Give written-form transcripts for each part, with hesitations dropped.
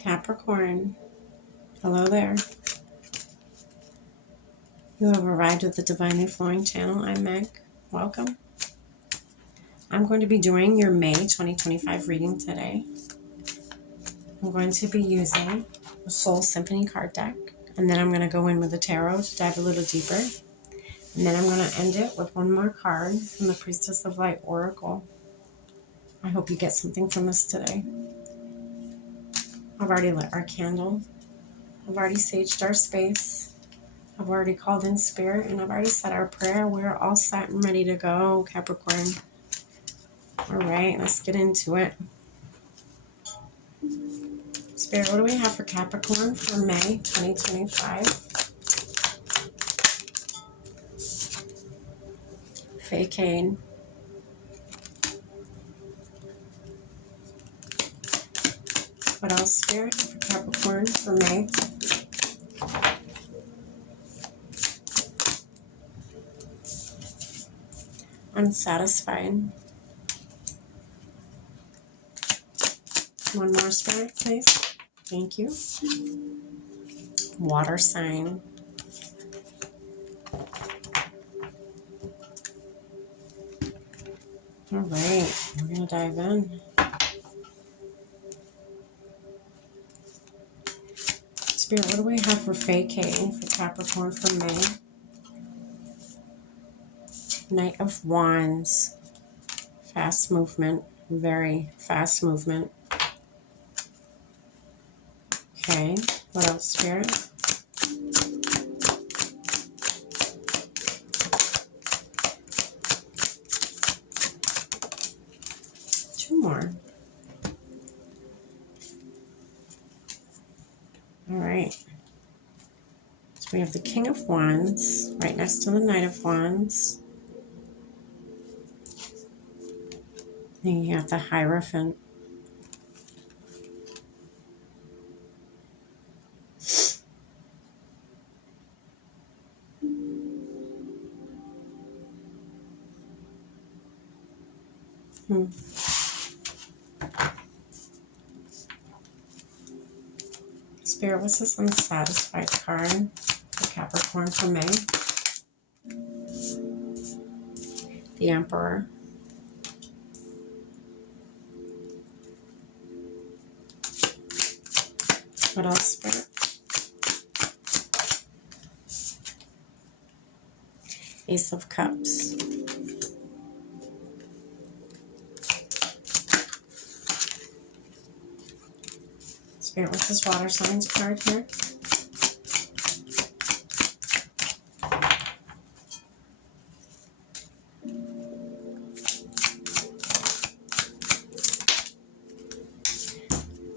Capricorn, hello there. You have arrived at the Divinely Flowing channel. I'm Meg. Welcome. I'm going to be doing your May 2025 reading today. I'm going to be using the Soul Symphony card deck, and then I'm going to go in with the tarot to dive a little deeper. And then I'm going to end it with one more card from the Priestess of Light Oracle. I hope you get something from this today. I've already lit our candle. I've already saged our space. I've already called in spirit, and I've already said our prayer. We're all set and ready to go, Capricorn. All right, let's get into it. Spirit, what do we have for Capricorn for May 2025? Facade. What else, Spirit, for Capricorn for May? Unsatisfied. One more, Spirit, please. Thank you. Water sign. All right, we're going to dive in. Spirit, what do we have for Facade for Capricorn for May? Knight of Wands. Fast movement. Very fast movement. Okay, what else, Spirit? Two more. All right. So we have the King of Wands right next to the Knight of Wands. Then you have the Hierophant. Spirit, what's this unsatisfied card for Capricorn for May? The Emperor. What else, Spirit? Ace of Cups. Spirit, what's this water signs card here?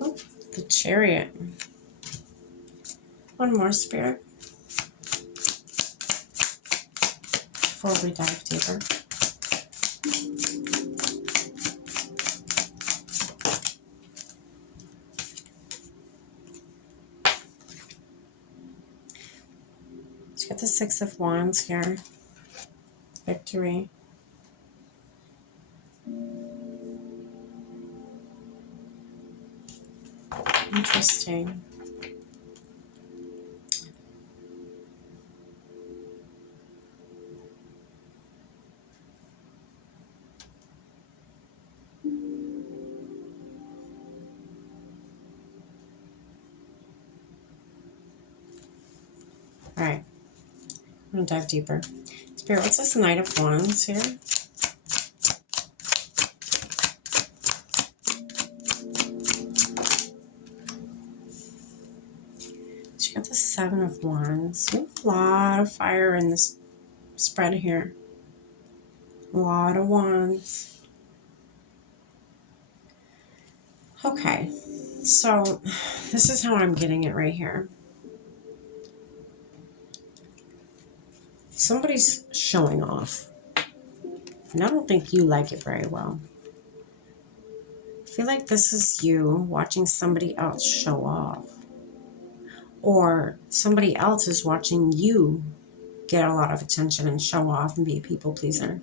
Oh, the Chariot. One more, Spirit, before we dive deeper. Let's get the Six of Wands here. Victory. Interesting. All right, I'm going to dive deeper. Spirit, what's this Knight of Wands here? You got the Seven of Wands. You have a lot of fire in this spread here. A lot of wands. Okay, so this is how I'm getting it right here. Somebody's showing off. And I don't think you like it very well. I feel like this is you watching somebody else show off. Or somebody else is watching you get a lot of attention and show off and be a people pleaser.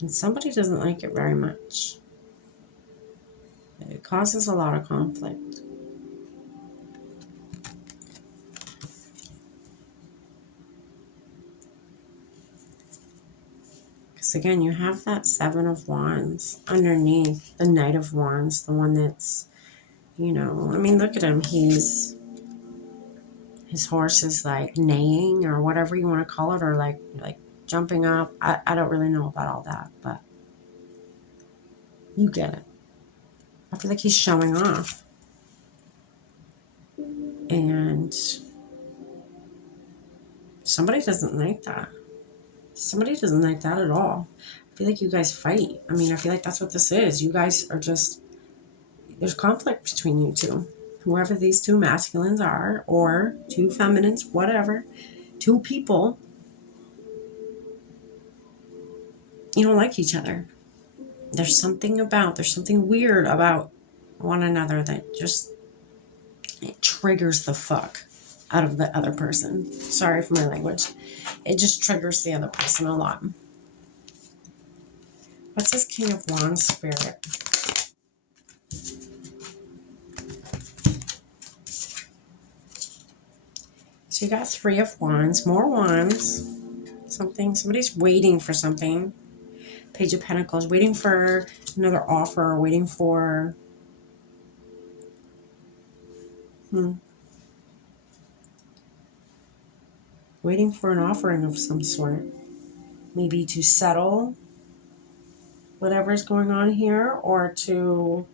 And somebody doesn't like it very much. causes a lot of conflict. Because again, you have that Seven of Wands underneath the Knight of Wands, the one that's, you know, I mean, look at him. His horse is like neighing or whatever you want to call it, or like jumping up. I don't really know about all that, but you get it. I feel like he's showing off. And somebody doesn't like that. Somebody doesn't like that at all. I feel like you guys fight. I mean, I feel like that's what this is. You guys are just, there's conflict between you two. Whoever these two masculines are, or two feminines, whatever, two people, you don't like each other. There's something weird about one another that just, it triggers the fuck out of the other person. Sorry for my language. It just triggers the other person a lot. What's this King of Wands spirit? So you got Three of Wands, more wands. Somebody's waiting for something. Page of Pentacles, waiting for another offer, waiting for waiting for an offering of some sort. Maybe to settle whatever's going on here, or to,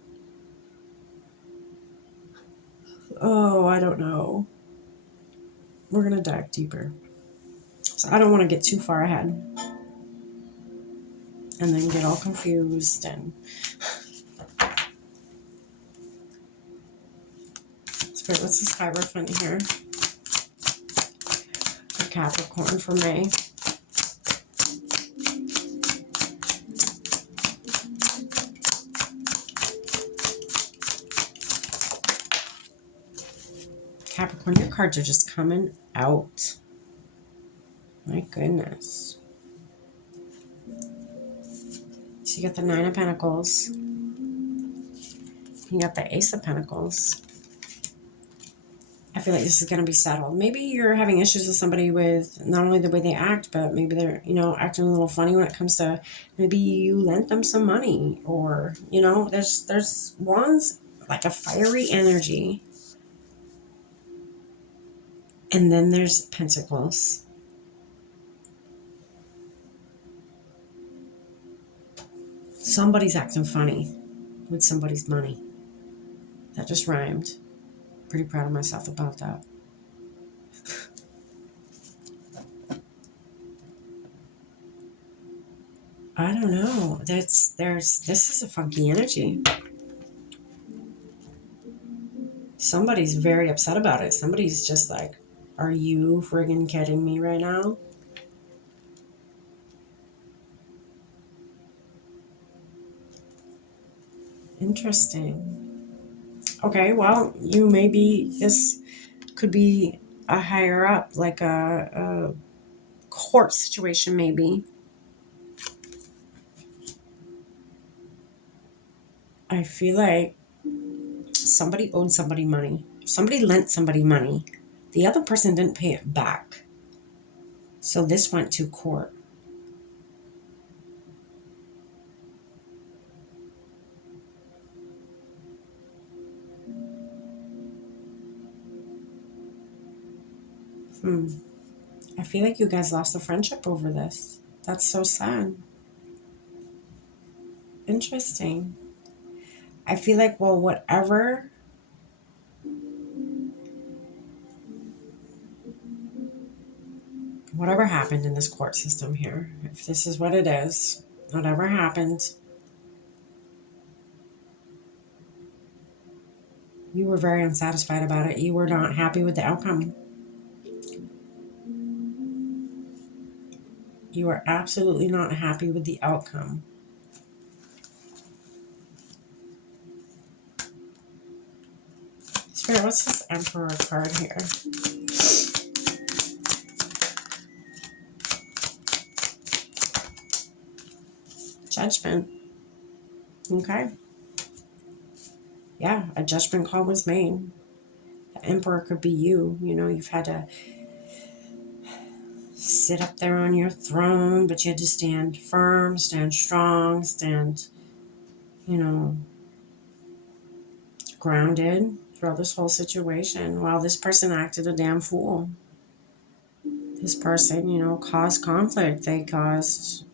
oh, I don't know. We're going to dive deeper. So I don't want to get too far ahead and then get all confused. And Spirit, what's this Hierophant here? For Capricorn for May. Capricorn, your cards are just coming out. My goodness. So you got the Nine of Pentacles. You got the Ace of Pentacles. I feel like this is going to be settled. Maybe you're having issues with somebody with not only the way they act, but maybe they're, you know, acting a little funny when it comes to, maybe you lent them some money, or, you know, there's Wands, like a fiery energy. And then there's Pentacles. Somebody's acting funny with somebody's money. That just rhymed. Pretty proud of myself about that. I don't know. This is a funky energy. Somebody's very upset about it. Somebody's just like, are you friggin' kidding me right now? Interesting. Okay, well, this could be a higher up, like a court situation maybe. I feel like somebody owed somebody money. Somebody lent somebody money. The other person didn't pay it back. So this went to court. I feel like you guys lost a friendship over this. That's so sad. Interesting. I feel like, well, whatever happened in this court system here, if this is what it is, whatever happened, you were very unsatisfied about it. You were not happy with the outcome. You are absolutely not happy with the outcome. Spirit, what's this Emperor card here? Judgment. Okay. Yeah, a judgment call was made. The Emperor could be you. You know, you've had to sit up there on your throne, but you had to stand firm, stand strong, stand, you know, grounded throughout this whole situation while this person acted a damn fool. This person, you know, caused conflict. They caused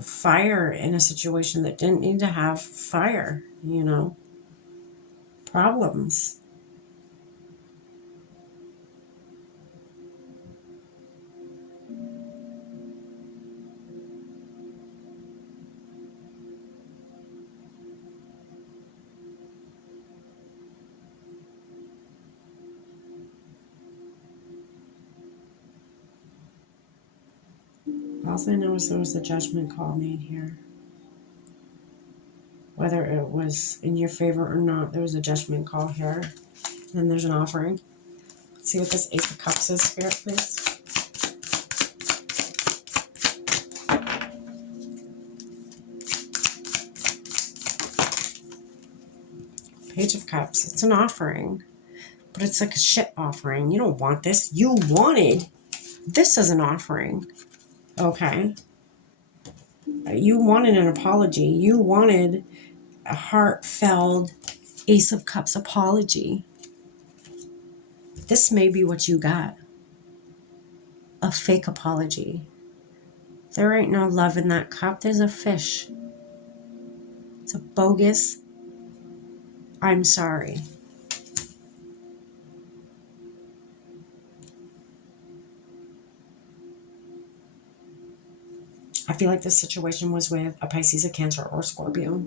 fire in a situation that didn't need to have fire, you know, problems. All I know is there was a judgment call made here. Whether it was in your favor or not, there was a judgment call here. And then there's an offering. Let's see what this Ace of Cups is, Spirit, please. Page of Cups. It's an offering, but it's like a shit offering. You don't want this. You wanted this as an offering. Okay. You wanted an apology. You wanted a heartfelt Ace of Cups apology. This may be what you got. A fake apology. There ain't no love in that cup. There's a fish. It's a bogus, I'm sorry. I feel like this situation was with a Pisces, a Cancer, or Scorpio.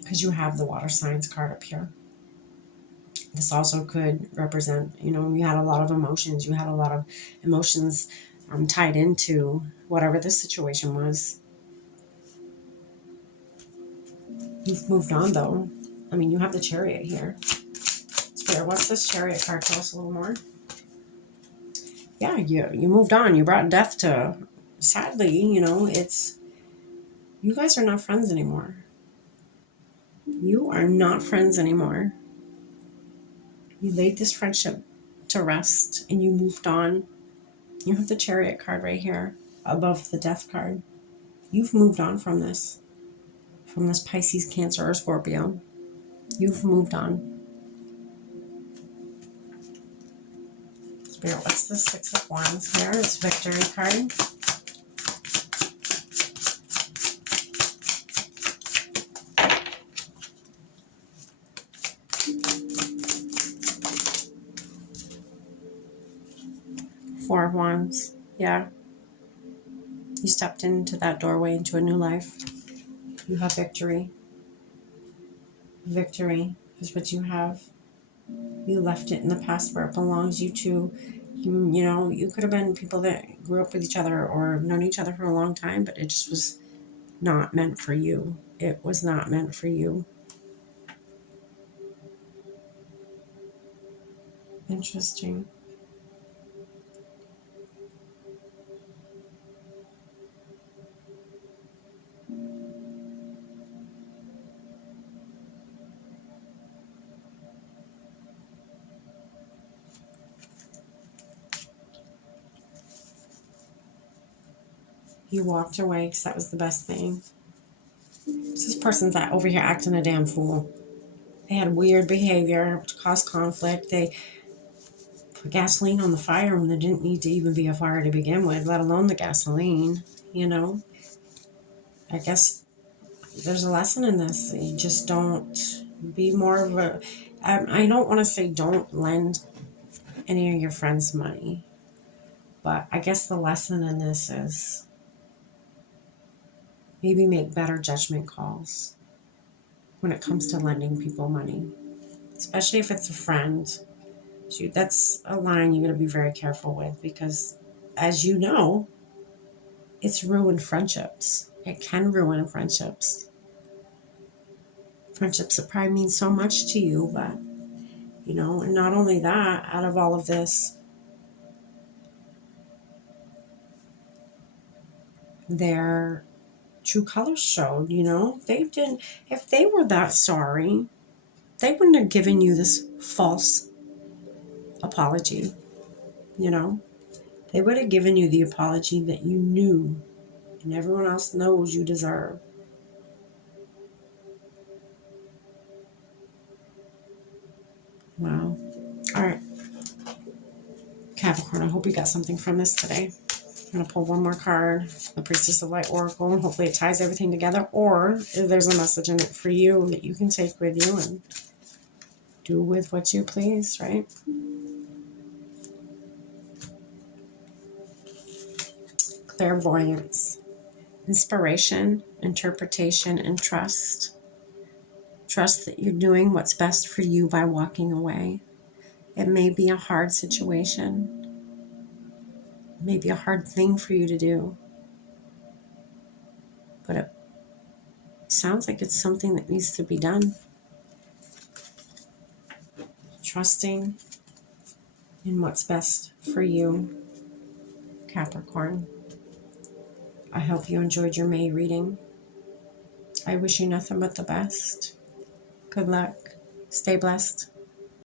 Because you have the water signs card up here. This also could represent, you know, you had a lot of emotions. You had a lot of emotions tied into whatever this situation was. You've moved on, though. I mean, you have the Chariot here. Spirit, what's this Chariot card? Tell us a little more. Yeah, you moved on. You brought death to... Sadly, you know, it's... You guys are not friends anymore. You are not friends anymore. You laid this friendship to rest and you moved on. You have the Chariot card right here above the Death card. You've moved on from this Pisces, Cancer, or Scorpio. You've moved on. Spirit, what's the Six of Wands here? It's Victory card. Four of Wands. Yeah. You stepped into that doorway into a new life. You have victory. Victory is what you have. You left it in the past where it belongs. You two, you know, you could have been people that grew up with each other or known each other for a long time, but it just was not meant for you. It was not meant for you. Interesting. You walked away because that was the best thing. This person's over here acting a damn fool. They had weird behavior which caused conflict. They put gasoline on the fire when there didn't need to even be a fire to begin with, let alone the gasoline, you know. I guess there's a lesson in this. You just don't be more of a... I don't want to say don't lend any of your friends money, but I guess the lesson in this is maybe make better judgment calls when it comes to lending people money, especially if it's a friend. That's a line you got to be very careful with because, as you know, it's ruined friendships. It can ruin friendships. Friendships that probably mean so much to you, but, you know, and not only that, out of all of this, their true colors showed, you know. They didn't, if they were that sorry, they wouldn't have given you this false apology, you know. They would have given you the apology that you knew and everyone else knows you deserve. Wow. All right. Capricorn, I hope you got something from this today. I'm going to pull one more card, the Priestess of Light Oracle, and hopefully it ties everything together, or if there's a message in it for you that you can take with you and do with what you please, right? Clairvoyance, inspiration, interpretation, and trust. Trust that you're doing what's best for you by walking away. It may be a hard situation, it may be a hard thing for you to do, but it sounds like it's something that needs to be done. Trusting in what's best for you, Capricorn. I hope you enjoyed your May reading. I wish you nothing but the best. Good luck. Stay blessed.